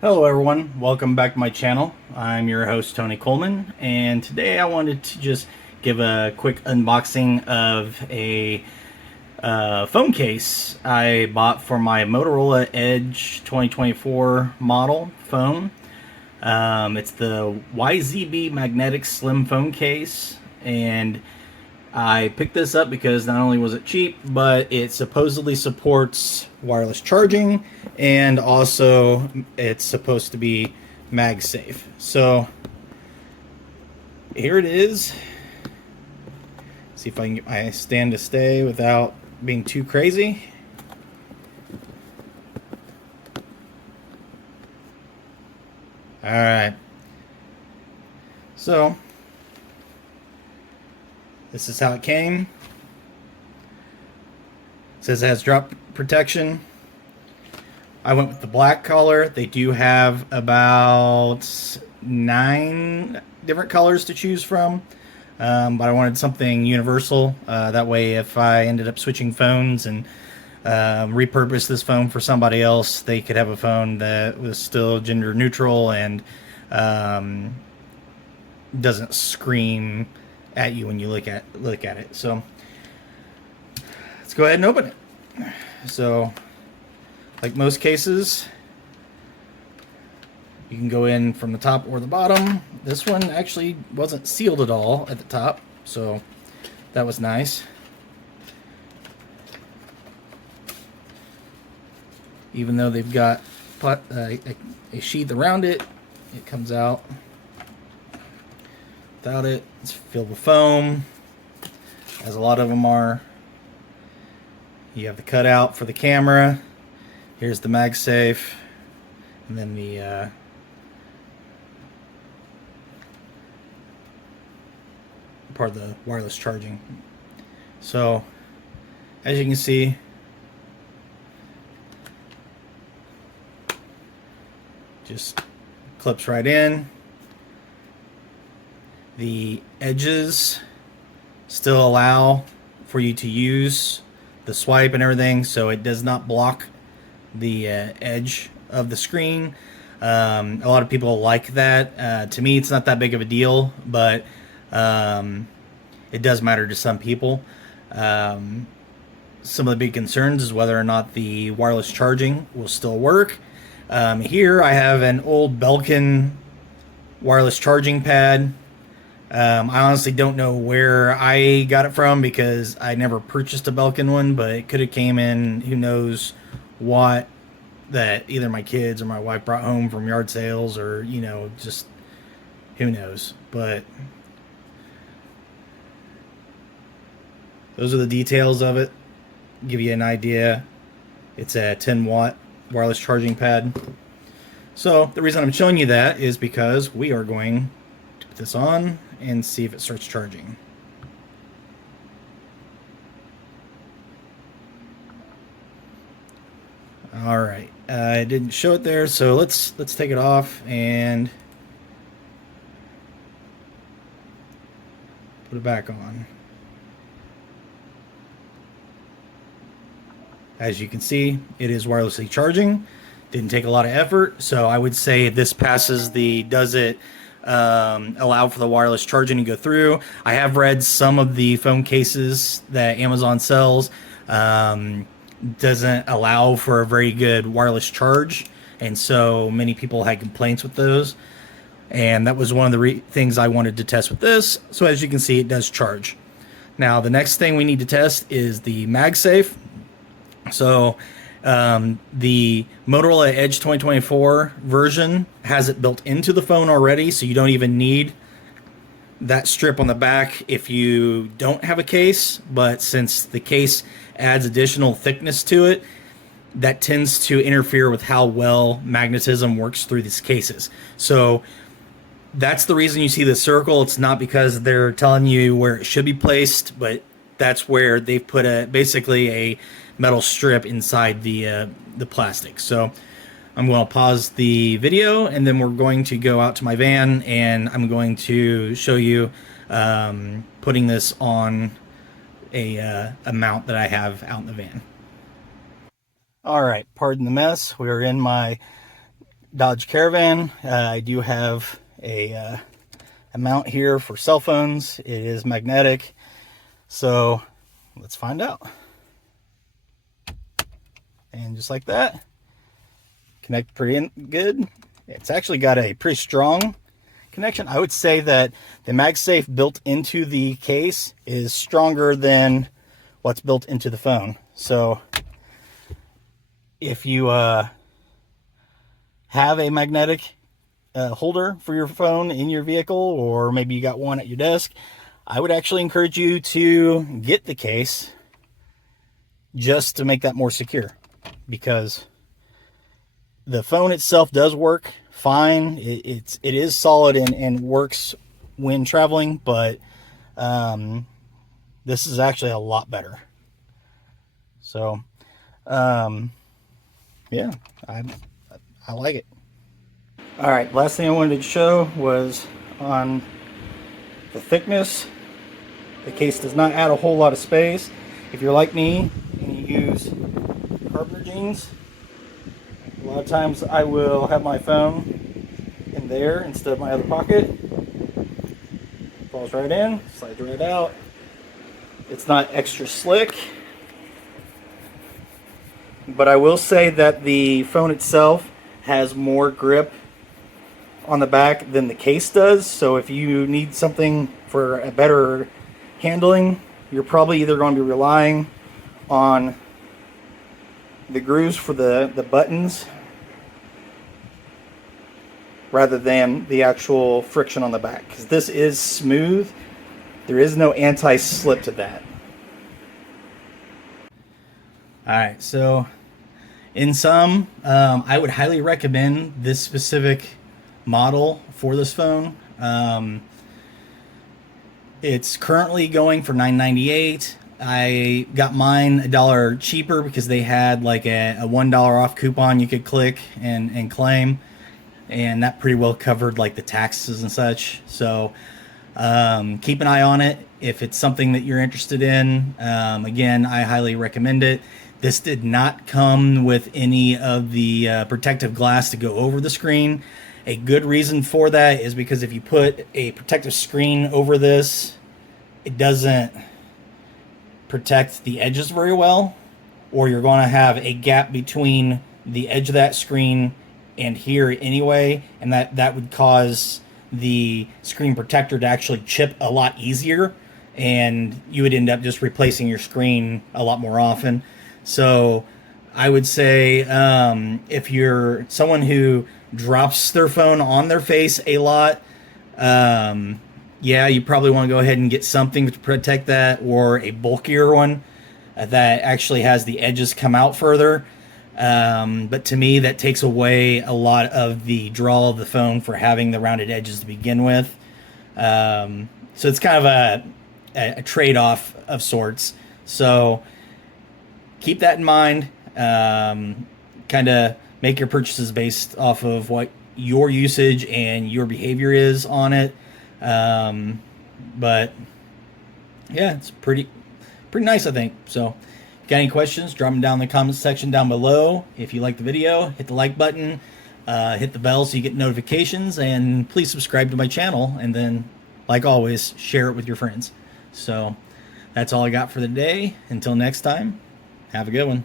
Hello everyone, welcome back to my channel. I'm your host Tony Coleman, and today I wanted to just give a quick unboxing of a phone case I bought for my Motorola Edge 2024 model phone. It's the YZB magnetic slim phone case, and I picked this up because not only was it cheap, but it supposedly supports wireless charging, and also it's supposed to be MagSafe. So here it is. See if I stand to stay without being too crazy. All right. So this is how it came. It says it has drop protection. I went with the black color. They do have about 9 different colors to choose from, but I wanted something universal. That way, if I ended up switching phones and repurpose this phone for somebody else, they could have a phone that was still gender neutral and um, doesn't scream at you when you look at it. So let's go ahead and open it. So, like most cases, you can go in from the top or the bottom. This one actually wasn't sealed at all at the top, so that was nice. Even though they've got a sheath around it, it comes out without it. It's filled with foam, as a lot of them are. You have the cutout for the camera. Here's the MagSafe, and then the part of the wireless charging. So, as you can see, just clips right in. The edges still allow for you to use the swipe and everything, so it does not block the edge of the screen. A lot of people like that. To me, it's not that big of a deal, but it does matter to some people. Some of the big concerns is whether or not the wireless charging will still work. Here I have an old Belkin wireless charging pad. I honestly don't know where I got it from because I never purchased a Belkin one, but it could have came in, who knows what, that either my kids or my wife brought home from yard sales, or just who knows. But those are the details of it. Give you an idea. It's a 10-watt wireless charging pad. So the reason I'm showing you that is because we are going to put this on and see if it starts charging. All right, I didn't show it there, so let's take it off and put it back on. As you can see, it is wirelessly charging. Didn't take a lot of effort, so I would say this passes the does it allow for the wireless charging to go through. I have read some of the phone cases that Amazon sells doesn't allow for a very good wireless charge, and so many people had complaints with those. And that was one of the things I wanted to test with this. So as you can see, it does charge. Now the next thing we need to test is the MagSafe. So the Motorola Edge 2024 version has it built into the phone already, so you don't even need that strip on the back if you don't have a case. But since the case adds additional thickness to it, that tends to interfere with how well magnetism works through these cases. So that's the reason you see the circle. It's not because they're telling you where it should be placed, but that's where they've put basically a metal strip inside the plastic. So I'm going to pause the video, and then we're going to go out to my van, and I'm going to show you putting this on a mount that I have out in the van. All right, pardon the mess. We are in my Dodge Caravan. I do have a mount here for cell phones. It is magnetic. So let's find out. And just like that, connect pretty good. It's actually got a pretty strong connection. I would say that the MagSafe built into the case is stronger than what's built into the phone. So if you have a magnetic holder for your phone in your vehicle, or maybe you got one at your desk, I would actually encourage you to get the case just to make that more secure, because the phone itself does work fine. It is solid and works when traveling, but this is actually a lot better. So yeah, I like it. All right, last thing I wanted to show was on the thickness. The case does not add a whole lot of space. If you're like me and you use carpenter jeans, a lot of times I will have my phone in there instead of my other pocket. Falls right in, slides right out. It's not extra slick, but I will say that the phone itself has more grip on the back than the case does. So if you need something for a better handling, you're probably either going to be relying on the grooves for the buttons rather than the actual friction on the back, because this is smooth. There is no anti-slip to that. Alright, so in sum, I would highly recommend this specific model for this phone. It's currently going for $9.98. I got mine $1 cheaper because they had like a $1 off coupon you could click and claim, and that pretty well covered like the taxes and such. So keep an eye on it if it's something that you're interested in. Again, I highly recommend it. This did not come with any of the protective glass to go over the screen. A good reason for that is because if you put a protective screen over this, it doesn't protect the edges very well, or you're going to have a gap between the edge of that screen and here anyway, and that would cause the screen protector to actually chip a lot easier, and you would end up just replacing your screen a lot more often. So I would say if you're someone who drops their phone on their face a lot, yeah, you probably want to go ahead and get something to protect that, or a bulkier one that actually has the edges come out further. But to me, that takes away a lot of the draw of the phone for having the rounded edges to begin with. So it's kind of a trade-off of sorts. So keep that in mind. Kind of make your purchases based off of what your usage and your behavior is on it. But yeah, it's pretty nice, I think. So if you got any questions, drop them down in the comments section down below. If you like the video, hit the like button, hit the bell so you get notifications, and please subscribe to my channel, and then, like always, share it with your friends. So that's all I got for the day. Until next time, have a good one.